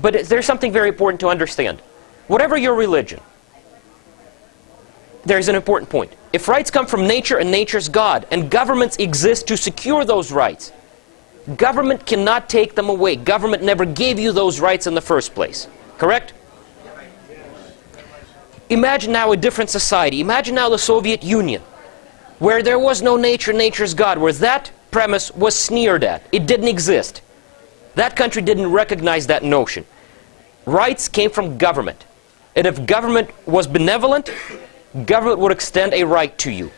But there's something very important to understand. Whatever your religion, there's an important point. If rights come from nature and nature's God, and governments exist to secure those rights, government cannot take them away. Government never gave you those rights in the first place. Correct? Imagine now a different society. Imagine now the Soviet Union, where there was no nature, nature's God, where that premise was sneered at. It didn't exist. That country didn't recognize that notion. Rights came from government. And if government was benevolent, government would extend a right to you.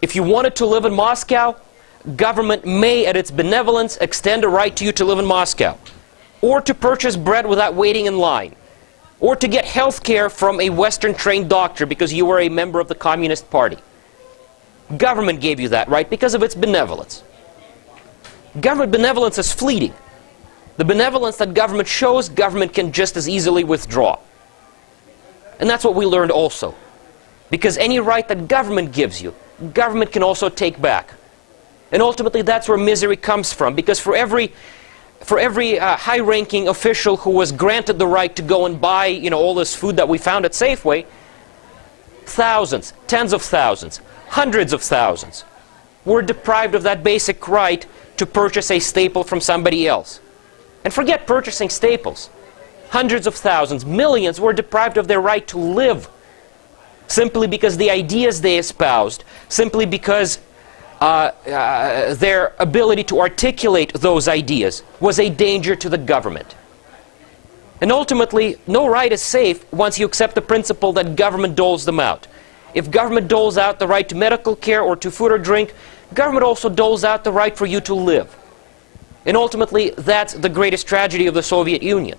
If you wanted to live in Moscow, government may, at its benevolence, extend a right to you to live in Moscow. Or to purchase bread without waiting in line. Or to get health care from a Western-trained doctor because you were a member of the Communist Party. Government gave you that right because of its benevolence. Government benevolence is fleeting. The benevolence that government shows, government can just as easily withdraw. And that's what we learned also. Because any right that government gives you, government can also take back. And ultimately that's where misery comes from, because for every high-ranking official who was granted the right to go and buy, all this food that we found at Safeway, thousands, tens of thousands, hundreds of thousands were deprived of that basic right to purchase a staple from somebody else. And forget purchasing staples. Hundreds of thousands, millions were deprived of their right to live simply because the ideas they espoused, simply because their ability to articulate those ideas was a danger to the government. And ultimately, no right is safe once you accept the principle that government doles them out. If government doles out the right to medical care or to food or drink, government also doles out the right for you to live. And ultimately, that's the greatest tragedy of the Soviet Union.